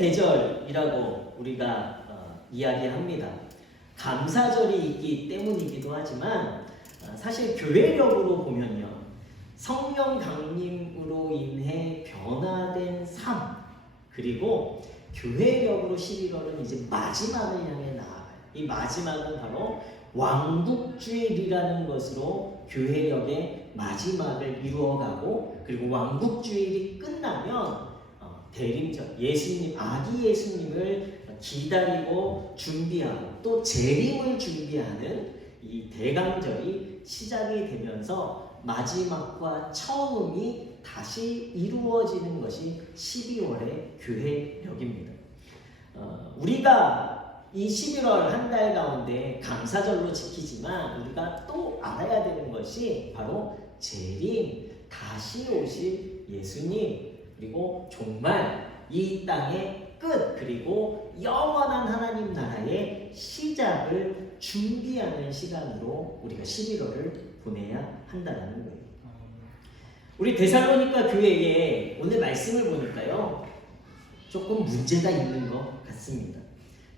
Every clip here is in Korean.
계절이라고 우리가 이야기합니다. 감사절이 있기 때문이기도 하지만 사실 교회력으로 보면요, 성령 강림으로 인해 변화된 삶, 그리고 교회력으로 11월은 이제 마지막을 향해 나아가요. 이 마지막은 바로 왕국주일이라는 것으로 교회력의 마지막을 이루어가고, 그리고 왕국주일이 끝나면 대림절, 예수님, 아기 예수님을 기다리고 준비하고 또 재림을 준비하는 이 대강절이 시작이 되면서 마지막과 처음이 다시 이루어지는 것이 12월의 교회력입니다. 우리가 이 11월 한 달 가운데 감사절로 지키지만 우리가 또 알아야 되는 것이 바로 재림, 다시 오실 예수님, 그리고 정말 이 땅의 끝, 그리고 영원한 하나님 나라의 시작을 준비하는 시간으로 우리가 11월을 보내야 한다는 거예요. 우리 데살로니가 교회에 오늘 말씀을 보니까요, 조금 문제가 있는 것 같습니다.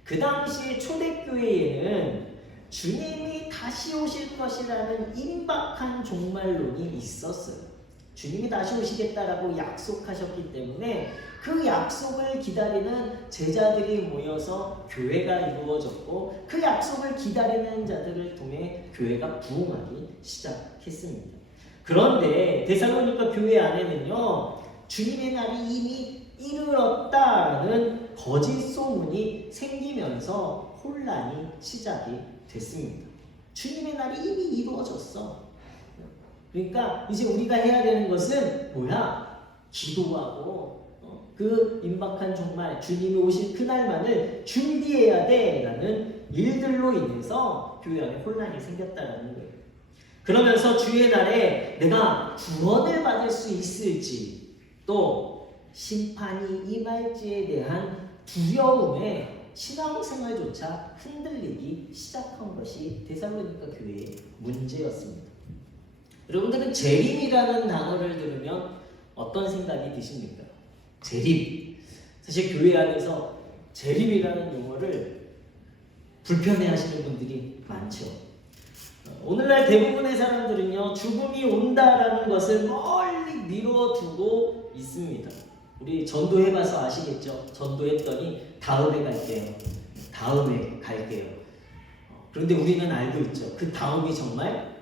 그 당시 초대교회에는 주님이 다시 오실 것이라는 임박한 종말론이 있었어요. 주님이 다시 오시겠다라고 약속하셨기 때문에 그 약속을 기다리는 제자들이 모여서 교회가 이루어졌고, 그 약속을 기다리는 자들을 통해 교회가 부흥하기 시작했습니다. 그런데 데살로니가 교회 안에는요, 주님의 날이 이미 이르렀다라는 거짓 소문이 생기면서 혼란이 시작이 됐습니다. 주님의 날이 이미 이루어졌어. 그러니까 이제 우리가 해야 되는 것은 뭐야? 기도하고 그 임박한 종말, 주님이 오실 그날만을 준비해야 돼라는 일들로 인해서 교회 안에 혼란이 생겼다는 거예요. 그러면서 주의 날에 내가 구원을 받을 수 있을지, 또 심판이 임할지에 대한 두려움에 신앙생활조차 흔들리기 시작한 것이 데살로니가 교회의 문제였습니다. 여러분들은 재림이라는 단어를 들으면 어떤 생각이 드십니까? 재림. 사실 교회 안에서 재림이라는 용어를 불편해하시는 분들이 많죠. 오늘날 대부분의 사람들은요, 죽음이 온다라는 것을 멀리 미뤄두고 있습니다. 우리 전도해봐서 아시겠죠? 전도했더니 다음에 갈게요. 다음에 갈게요. 그런데 우리는 알고 있죠. 그 다음이 정말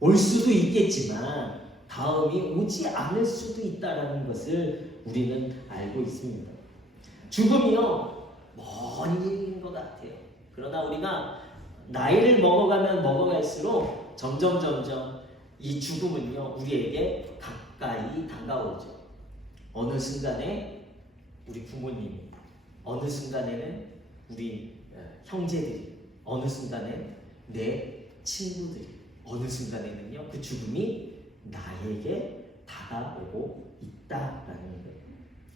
올 수도 있겠지만 다음이 오지 않을 수도 있다는 것을 우리는 알고 있습니다. 죽음이요, 먼 일인 것 같아요. 그러나 우리가 나이를 먹어가면 먹어갈수록 점점 이 죽음은요, 우리에게 가까이 다가오죠. 어느 순간에 우리 부모님이, 어느 순간에는 우리 형제들이, 어느 순간에 내 친구들이, 어느 순간에는요, 그 죽음이 나에게 다가오고 있다라는 거예요.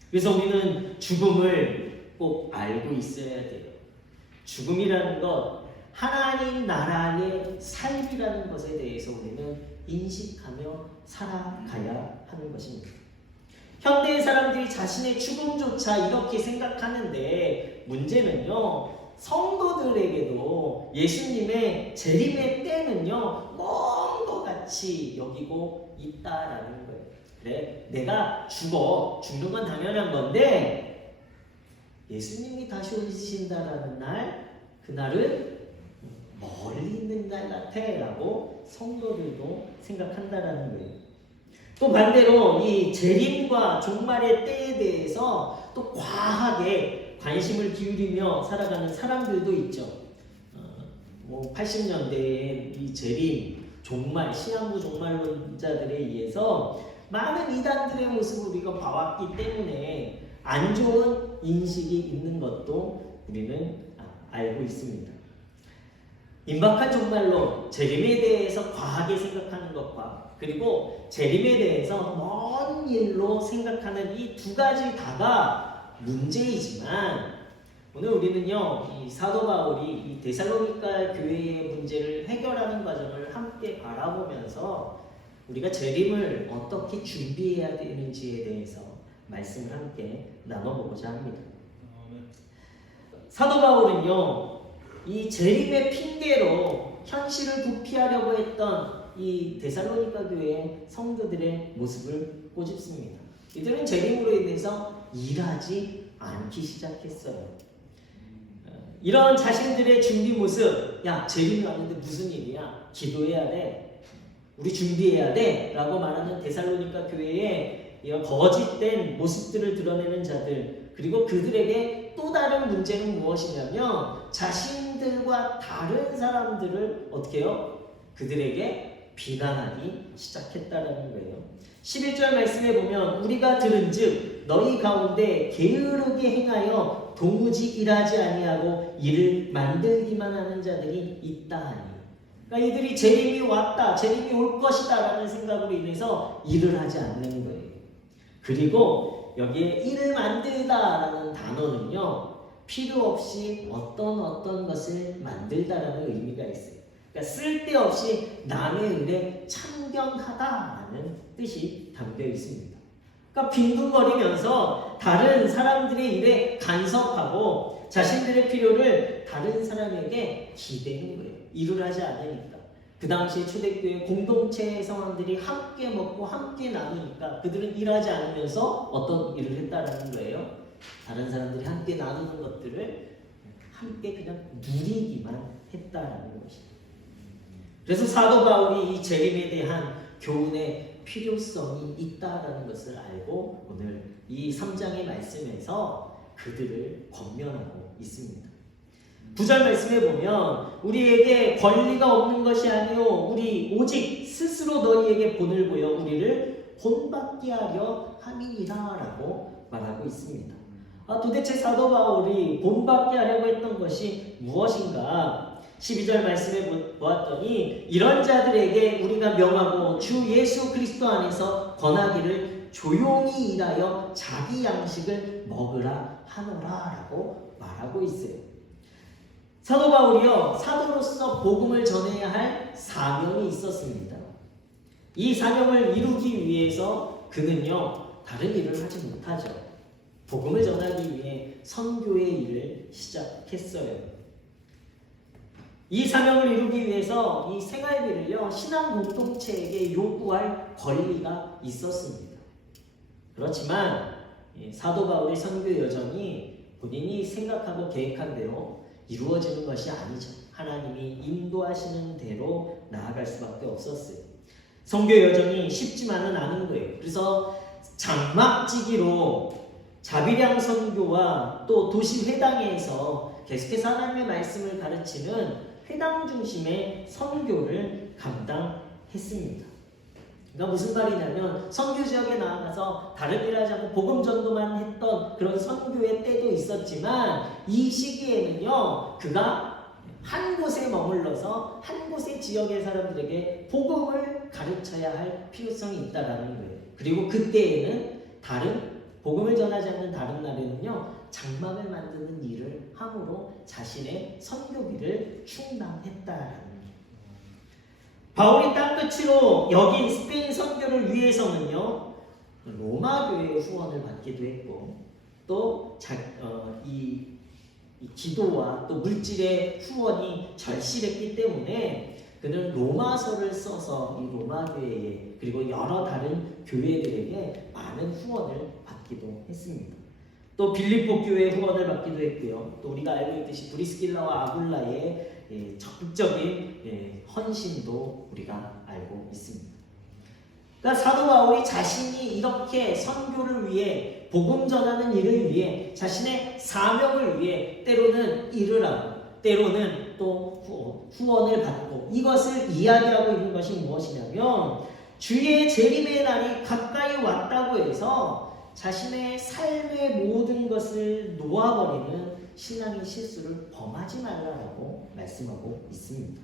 그래서 우리는 죽음을 꼭 알고 있어야 돼요. 죽음이라는 것, 하나님 나라의 삶이라는 것에 대해서 우리는 인식하며 살아가야 하는 것입니다. 현대의 사람들이 자신의 죽음조차 이렇게 생각하는데, 문제는요, 성도들에게도 예수님의 재림의 때는요, 먼 것 같이 여기고 있다라는 거예요. 그래, 내가 죽는 건 당연한 건데 예수님이 다시 오신다라는 날, 그날은 멀리 있는 날 같아 라고 성도들도 생각한다라는 거예요. 또 반대로 이 재림과 종말의 때에 대해서 또 과하게 관심을 기울이며 살아가는 사람들도 있죠. 80년대에 이 재림, 종말, 시한부 종말론자들에 의해서 많은 이단들의 모습을 우리가 봐왔기 때문에 안 좋은 인식이 있는 것도 우리는 알고 있습니다. 임박한 종말론, 재림에 대해서 과하게 생각하는 것과, 그리고 재림에 대해서 먼 일로 생각하는 이 두 가지 다가 문제이지만, 오늘 우리는요, 이 사도 바울이 이 데살로니가 교회의 문제를 해결하는 과정을 함께 바라보면서 우리가 재림을 어떻게 준비해야 되는지에 대해서 말씀을 함께 나눠보고자 합니다. 사도 바울은요, 이 재림의 핑계로 현실을 부피하려고 했던 이 데살로니가 교회의 성도들의 모습을 꼬집습니다. 이들은 재림으로 인해서 일하지 않기 시작했어요. 이런 자신들의 준비 모습, 야, 재림이 왔는데 무슨 일이야? 기도해야 돼. 우리 준비해야 돼. 라고 말하는 데살로니가 교회의 거짓된 모습들을 드러내는 자들, 그리고 그들에게 또 다른 문제는 무엇이냐면 자신들과 다른 사람들을 어떻게 해요? 그들에게 비난하기 시작했다라는 거예요. 11절 말씀에 보면 우리가 들은즉 너희 가운데 게으르게 행하여 도무지 일하지 아니하고 일을 만들기만 하는 자들이 있다 하니. 그러니까 이들이 재림이 왔다, 재림이 올 것이다 라는 생각으로 인해서 일을 하지 않는 거예요. 그리고 여기에 일을 만들다라는 단어는요, 필요 없이 어떤 것을 만들다라는 의미가 있어요. 그러니까 쓸데없이 남의 일에 참견하다라는 뜻이 담겨 있습니다. 그러니까 빈둥거리면서 다른 사람들의 일에 간섭하고 자신들의 필요를 다른 사람에게 기대는 거예요. 일을 하지 않으니까. 그 당시 초대교회 공동체 성원들이 함께 먹고 함께 나누니까 그들은 일하지 않으면서 어떤 일을 했다라는 거예요. 다른 사람들이 함께 나누는 것들을 함께 그냥 누리기만 했다라는 것입니다. 그래서 사도 바울이 이 재림에 대한 교훈의 필요성이 있다라는 것을 알고 오늘 이 3장의 말씀에서 그들을 권면하고 있습니다. 9절 말씀에 보면 우리에게 권리가 없는 것이 아니요 우리 오직 스스로 너희에게 본을 보여 우리를 본받게 하려 함이니라 라고 말하고 있습니다. 도대체 사도 바울이 본받게 하려고 했던 것이 무엇인가? 12절 말씀에 보았더니 이런 자들에게 우리가 명하고 주 예수 그리스도 안에서 권하기를 조용히 일하여 자기 양식을 먹으라 하노라 라고 말하고 있어요. 사도 바울이요, 사도로서 복음을 전해야 할 사명이 있었습니다. 이 사명을 이루기 위해서 그는요, 다른 일을 하지 못하죠. 복음을 전하기 위해 선교의 일을 시작했어요. 이 사명을 이루기 위해서 이 생활비를요, 신앙 공동체에게 요구할 권리가 있었습니다. 그렇지만 사도 바울의 선교 여정이 본인이 생각하고 계획한 대로 이루어지는 것이 아니죠. 하나님이 인도하시는 대로 나아갈 수밖에 없었어요. 선교 여정이 쉽지만은 않은 거예요. 그래서 장막지기로 자비량 선교와 또 도시 회당에서 계속해서 하나님의 말씀을 가르치는 회당 중심의 선교를 감당했습니다. 그러니까 무슨 말이냐면 선교 지역에 나아가서 다른 일 하지 않고 복음 전도만 했던 그런 선교의 때도 있었지만 이 시기에는요, 그가 한 곳에 머물러서 한 곳의 지역의 사람들에게 복음을 가르쳐야 할 필요성이 있다라는 거예요. 그리고 그때에는 다른 복음을 전하지 않는 다른 날에는요, 장막을 만드는 일을 함으로 자신의 선교비를 충당했다라는 거예요. 바울이 땅끝으로 여긴 스페인 선교를 위해서는요, 로마 교회의 후원을 받기도 했고, 또 이 기도와 또 물질의 후원이 절실했기 때문에 그는 로마서를 써서 이 로마 교회에 그리고 여러 다른 교회들에게 많은 후원을 받기도 했습니다. 또 빌립보 교회의 후원을 받기도 했고요. 또 우리가 알고 있듯이 브리스길라와 아굴라의 적극적인 헌신도 우리가 알고 있습니다. 그러니까 사도 바울이 자신이 이렇게 선교를 위해 복음 전하는 일을 위해 자신의 사명을 위해 때로는 일을 하고 때로는 또 후원을 받고 이것을 이야기하고 있는 것이 무엇이냐면 주의 재림의 날이 가까이 왔다고 해서 자신의 삶의 모든 것을 놓아버리는 신앙의 실수를 범하지 말라라고 말씀하고 있습니다.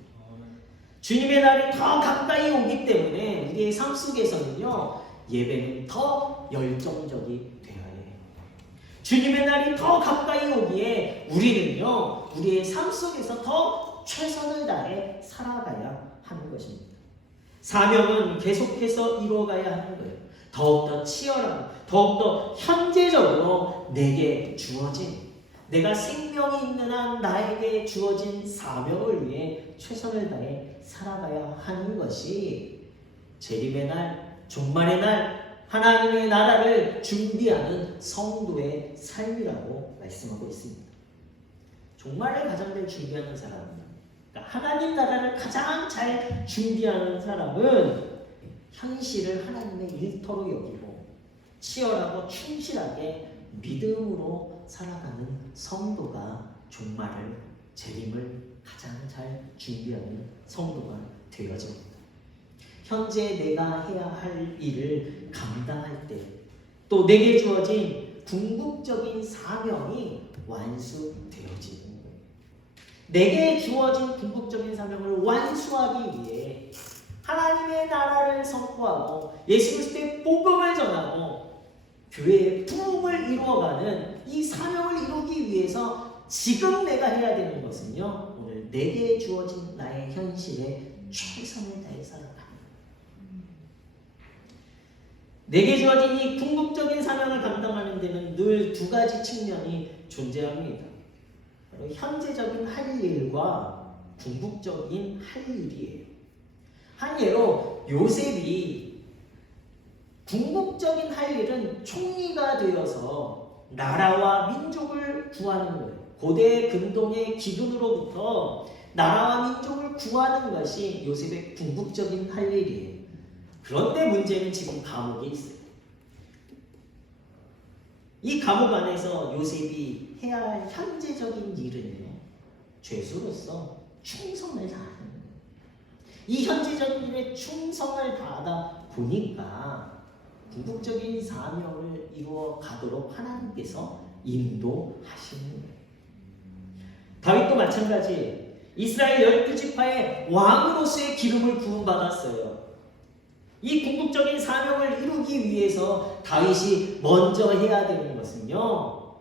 주님의 날이 더 가까이 오기 때문에 우리의 삶 속에서는요, 예배는 더 열정적이 되어야 해요. 주님의 날이 더 가까이 오기에 우리는요, 우리의 삶 속에서 더 최선을 다해 살아가야 하는 것입니다. 사명은 계속해서 이루어가야 하는 거예요. 더욱더 치열하고 더욱더 현재적으로 내게 주어진 내가 생명이 있는 한 나에게 주어진 사명을 위해 최선을 다해 살아가야 하는 것이 재림의 날, 종말의 날 하나님의 나라를 준비하는 성도의 삶이라고 말씀하고 있습니다. 종말을 가장 잘 준비하는 사람은, 그러니까 하나님 나라를 가장 잘 준비하는 사람은 현실을 하나님의 일터로 여기고 치열하고 충실하게 믿음으로 살아가는 성도가 종말을, 재림을 가장 잘 준비하는 성도가 되어집니다. 현재 내가 해야 할 일을 감당할 때 또 내게 주어진 궁극적인 사명이 완수되어지는 거예요. 내게 주어진 궁극적인 사명을 완수하기 위해 하나님의 나라를 선포하고 예수 그리스도의 복음을 전하고 교회의 부흥을 이루어가는 이 사명을 이루기 위해서 지금 내가 해야 되는 것은요, 오늘 내게 주어진 나의 현실에 최선을 다해 살아가는 거예요. 내게 주어진 이 궁극적인 사명을 감당하는 데는 늘 두 가지 측면이 존재합니다. 바로 현재적인 할 일과 궁극적인 할 일이에요. 한 예로 요셉이 궁극적인 할 일은 총리가 되어서 나라와 민족을 구하는 거예요. 고대 근동의 기근으로부터 나라와 민족을 구하는 것이 요셉의 궁극적인 할 일이에요. 그런데 문제는 지금 감옥에 있어요. 이 감옥 안에서 요셉이 해야 할 현재적인 일은요, 죄수로서 충성을 다하는 거예요. 이 현재적인 일에 충성을 다하다 보니까 궁극적인 사명을 이루어 가도록 하나님께서 인도하시는 거예요. 다윗도 마찬가지예요. 이스라엘 12지파의 왕으로서의 기름을 부음받았어요. 이 궁극적인 사명을 이루기 위해서 다윗이 먼저 해야 되는 것은요,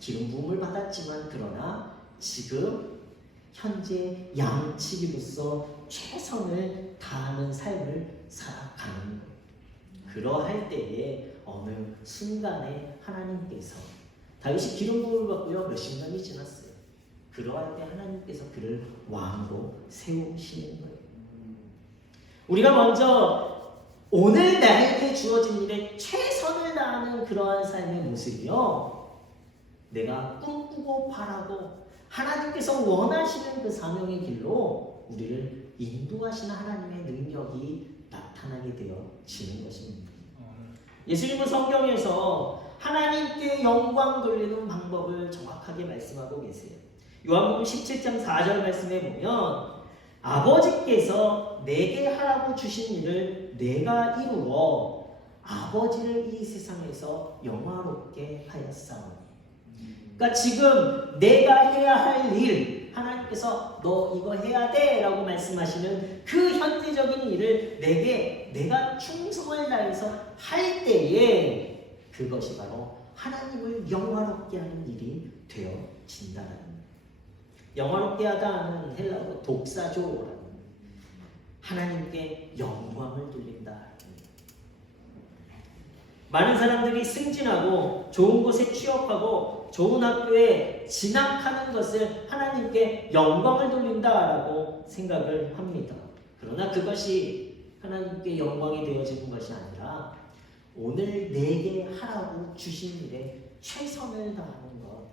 기름 부음을 받았지만 그러나 지금 현재 양치기로서 최선을 다하는 삶을 살아가는 거예요. 그러할 때에 어느 순간에 하나님께서, 다윗이 기름 부음을 받고요 몇십 년이 지났어요. 그러할 때 하나님께서 그를 왕으로 세우시는 거예요. 우리가 먼저 오늘 나에게 주어진 일에 최선을 다하는 그러한 삶의 모습이요, 내가 꿈꾸고 바라고 하나님께서 원하시는 그 사명의 길로 우리를 인도하시는 하나님의 능력이 나타나게 되어지는 것입니다. 예수님은 성경에서 하나님께 영광 돌리는 방법을 정확하게 말씀하고 계세요. 요한복음 17장 4절 말씀에 보면 아버지께서 내게 하라고 주신 일을 내가 이루어 아버지를 이 세상에서 영화롭게 하였사오니. 그러니까 지금 내가 해야 할 일, 하나님께서 너 이거 해야 돼 라고 말씀하시는 그 현재적인 일을 내가 충성을 다해서 할 때에 그것이 바로 하나님을 영화롭게 하는 일이 되어진다는 거예요. 영화롭게 하다는 헬라어로 독사조라는, 하나님께 영광을 돌린다. 많은 사람들이 승진하고 좋은 곳에 취업하고 좋은 학교에 진학하는 것을 하나님께 영광을 돌린다라고 생각을 합니다. 그러나 그것이 하나님께 영광이 되어지는 것이 아니라 오늘 내게 하라고 주신 일에 최선을 다하는 것,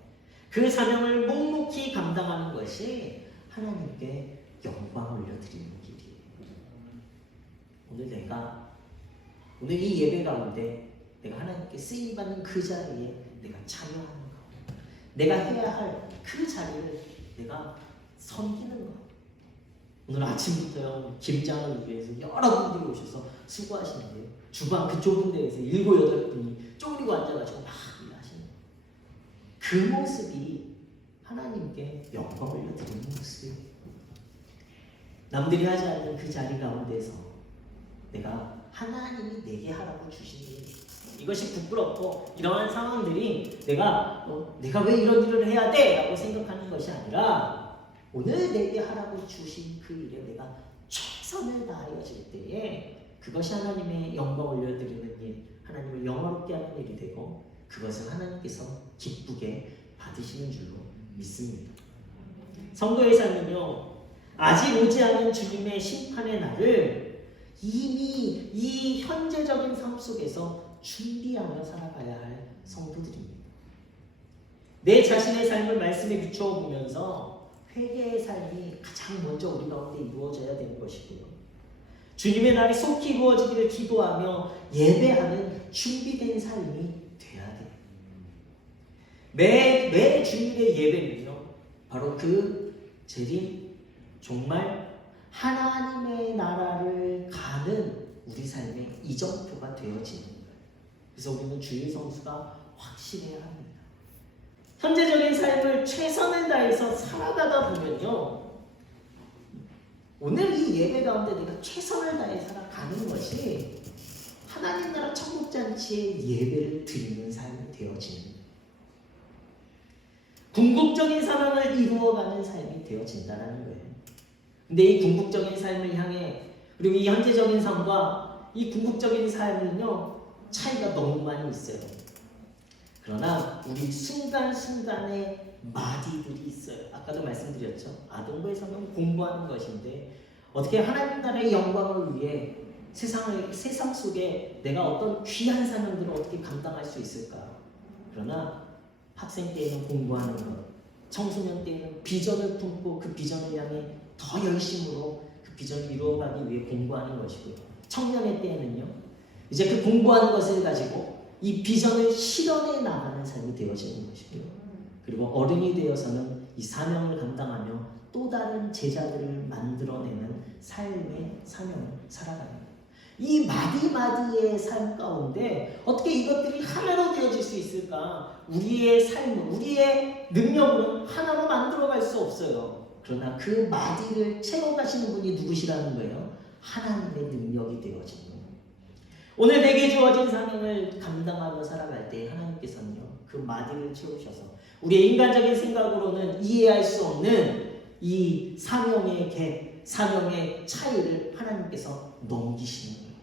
그 사명을 묵묵히 감당하는 것이 하나님께 영광 올려드리는 길이에요. 오늘 이 예배 가운데 내가 하나님께 쓰임받는 그 자리에 내가 참여하는 것, 내가 해야 할 그 자리를 내가 섬기는 것. 오늘 아침부터요, 김장을 위해서 여러분들이 오셔서 수고하시는데요, 주방 그 좁은 데에서 7, 8분이 쪼그리고 앉아가지고 막 일하시는 그 모습이 하나님께 영광을 올려드리는 모습이에요. 남들이 하지 않는 그 자리 가운데서 내가 하나님이 내게 하라고 주신 일, 이것이 부끄럽고 이러한 상황들이 내가 왜 이런 일을 해야 돼? 라고 생각하는 것이 아니라 오늘 내게 하라고 주신 그 일에 내가 최선을 다하여질 때에 그것이 하나님의 영광을 올려드리는 일, 하나님을 영화롭게 하는 일이 되고 그것을 하나님께서 기쁘게 받으시는 줄로 믿습니다. 성도의 삶은요, 아직 오지 않은 주님의 심판의 날을 이미 이 현재적인 삶 속에서 준비하며 살아가야 할 성도들입니다. 내 자신의 삶을 말씀에 비추어 보면서 회개의 삶이 가장 먼저 우리 가운데 이루어져야 되는 것이고요. 주님의 날이 속히 이루어지기를 기도하며 예배하는 준비된 삶이 돼야 돼요. 매 주일의 예배는요, 바로 그 재림, 정말 하나님의 나라를 가는 우리 삶의 이정표가 되어지는 거예요. 그래서 우리는 주일 성수가 확실해야 합니다. 현재적인 삶을 최선을 다해서 살아가다 보면요, 오늘 이 예배 가운데 내가 최선을 다해 살아가는 것이 하나님 나라 천국잔치의 예배를 드리는 삶이 되어지는 거예요. 궁극적인 사랑을 이루어가는 삶이 되어진다는 거예요. 근데 이 궁극적인 삶을 향해, 그리고 이 현재적인 삶과 이 궁극적인 삶은요, 차이가 너무 많이 있어요. 그러나 우리 순간순간에 마디들이 있어요. 아까도 말씀드렸죠. 아동부에서는 공부하는 것인데 어떻게 하나님 나라의 영광을 위해 세상 속에 내가 어떤 귀한 사명들을 어떻게 감당할 수 있을까? 그러나 학생 때에는 공부하는 것, 청소년 때에는 비전을 품고 그 비전을 향해 더 열심으로 그 비전을 이루어가기 위해 공부하는 것이고요. 청년의 때에는요, 이제 그 공부하는 것을 가지고 이 비전을 실현해 나가는 삶이 되어지는 것이고요. 그리고 어른이 되어서는 이 사명을 감당하며 또 다른 제자들을 만들어내는 삶의 사명을 살아가는 거예요. 이 마디마디의 삶 가운데 어떻게 이것들이 하나로 되어질 수 있을까? 우리의 삶은, 우리의 능력으로는 하나로 만들어갈 수 없어요. 그러나 그 마디를 채워가시는 분이 누구시라는 거예요? 하나님의 능력이 되어지는 거예요. 오늘 내게 주어진 사명을 감당하며 살아갈 때 하나님께서는요, 그 마디를 채우셔서 우리의 인간적인 생각으로는 이해할 수 없는 이 사명의 갭, 사명의 차이를 하나님께서 넘기시는 거예요.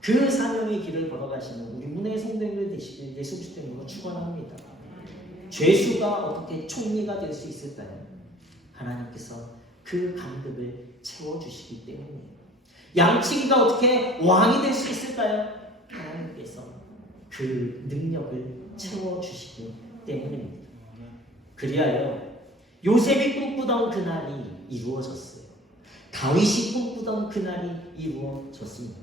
그 사명의 길을 걸어가시는 우리 문의 성도님들 되시길 예수 그리스도 이름으로 축원합니다. 죄수가 어떻게 총리가 될 수 있을까요? 하나님께서 그 간극을 채워주시기 때문이에요. 양치기가 어떻게 왕이 될 수 있을까요? 하나님께서 그 능력을 채워주시기 때문입니다. 그리하여 요셉이 꿈꾸던 그날이 이루어졌어요. 다윗이 꿈꾸던 그날이 이루어졌습니다.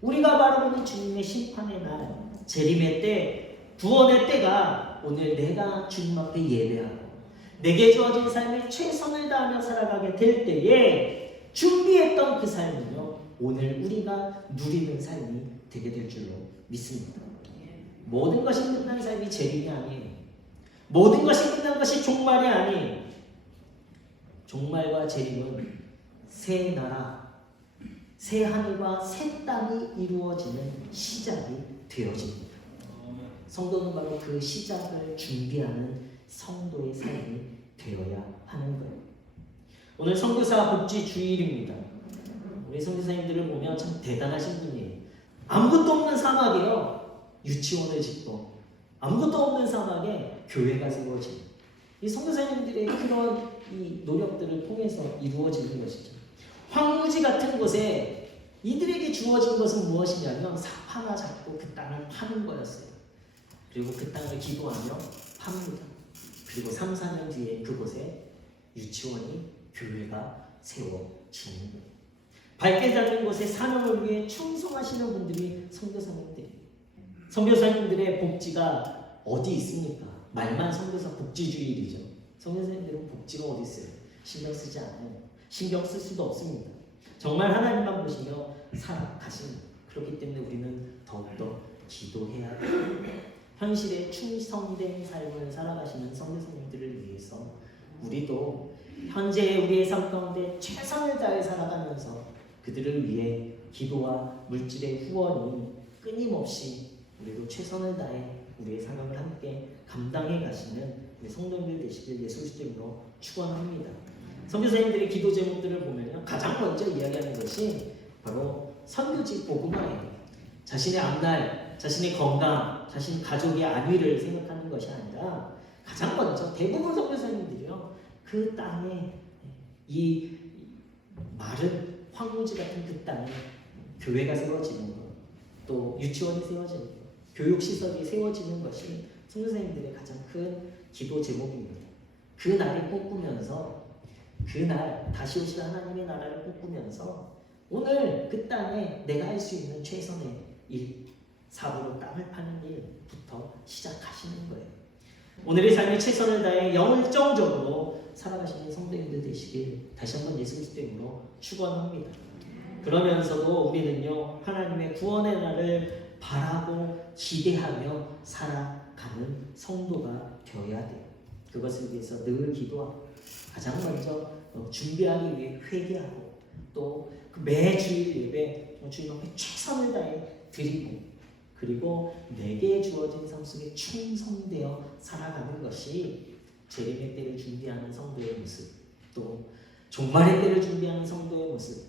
우리가 바라보는 주님의 심판의 날, 재림의 때, 구원의 때가 오늘 내가 주님 앞에 예배하고 내게 주어진 삶에 최선을 다하며 살아가게 될 때에 준비했던 그 삶은요, 오늘 우리가 누리는 삶이 되게 될 줄로 믿습니다. 모든 것이 끝난 삶이 재림이 아니에요. 모든 것이 끝난 것이 종말이 아니에요. 종말과 재림은 새 나라, 새 하늘과 새 땅이 이루어지는 시작이 되어집니다. 성도는 바로 그 시작을 준비하는 성도의 삶이 되어야 하는 거예요. 오늘 선교사 복지 주일입니다. 우리 선교사님들을 보면 참 대단하신 분이에요. 아무것도 없는 사막에요, 유치원을 짓고 아무것도 없는 사막에 교회가 세워지고, 이 선교사님들의 그런 이 노력들을 통해서 이루어지는 것이죠. 황무지 같은 곳에 이들에게 주어진 것은 무엇이냐면 삽 하나 잡고 그 땅을 파는 거였어요. 그리고 그 땅을 기도하며 팝니다. 그리고 3, 4년 뒤에 그곳에 유치원이, 교회가 세워지는 거예요. 밝게 잡는 곳에 사명을 위해 충성하시는 분들이 선교사님들. 선교사님들의 복지가 어디 있습니까? 말만 선교사 복지주일이죠. 선교사님들은 복지가 어디 있어요? 신경 쓰지 않아요. 신경 쓸 수도 없습니다. 정말 하나님만 보시며 살아가십니다. 그렇기 때문에 우리는 더욱더 기도해야 돼요. 현실에 충성된 삶을 살아가시는 선교사님들을 위해서 우리도 현재 우리의 삶 가운데 최선을 다해 살아가면서 그들을 위해 기도와 물질의 후원이 끊임없이 우리도 최선을 다해 우리의 사명을 함께 감당해 가시는 우리 성도님들 되시길 예수 그리스도 이름으로 축원합니다. 선교사님들의 기도 제목들을 보면요, 가장 먼저 이야기하는 것이 바로 선교지 복음화예요. 자신의 앞날, 자신의 건강, 자신 가족의 안위를 생각하는 것이 아니라 가장 먼저 대부분 선교사님들이요 그 땅에 이 마른 황무지 같은 그 땅에 교회가 세워지는 것, 또 유치원이 세워지는 것, 교육시설이 세워지는 것이 선교사님들의 가장 큰 기도 제목입니다. 그 날이 꿈꾸면서 그날 다시 오실 하나님의 나라를 꿈꾸면서 오늘 그 땅에 내가 할 수 있는 최선의 일, 사부로 땅을 파는 일부터 시작하시는 거예요. 오늘의 삶에 최선을 다해 열정적으로 살아가시는 성도님들 되시길 다시 한번 예수 그리스도 이름으로 축원합니다. 그러면서도 우리는요 하나님의 구원의 날을 바라고 기대하며 살아가는 성도가 되어야 돼요. 그것을 위해서 늘 기도하고 가장 먼저 준비하기 위해 회개하고 또 매 주일 예배 주님 앞에 최선을 다해 드리고 그리고 내게 주어진 삶 속에 충성되어 살아가는 것이 재림의 때를 준비하는 성도의 모습, 또 종말의 때를 준비하는 성도의 모습,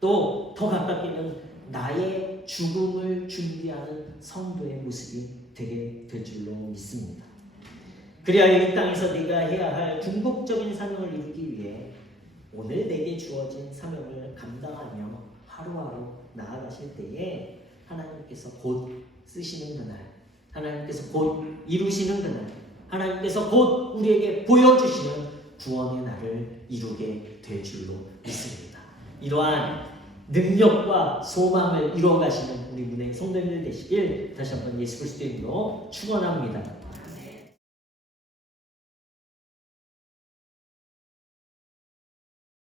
또 더 가깝게는 나의 죽음을 준비하는 성도의 모습이 되게 될 줄로 믿습니다. 그리하여 이 땅에서 네가 해야 할 궁극적인 사명을 이루기 위해 오늘 내게 주어진 사명을 감당하며 하루하루 나아가실 때에 하나님께서 곧 쓰시는 그날, 하나님께서 곧 이루시는 그날, 하나님께서 곧 우리에게 보여주시는 구원의 날을 이루게 될 줄로 믿습니다. 이러한 능력과 소망을 이루어가시는 우리 문의 성도님들 되시길 다시 한번 예수 그리스도의 이름으로 축원합니다.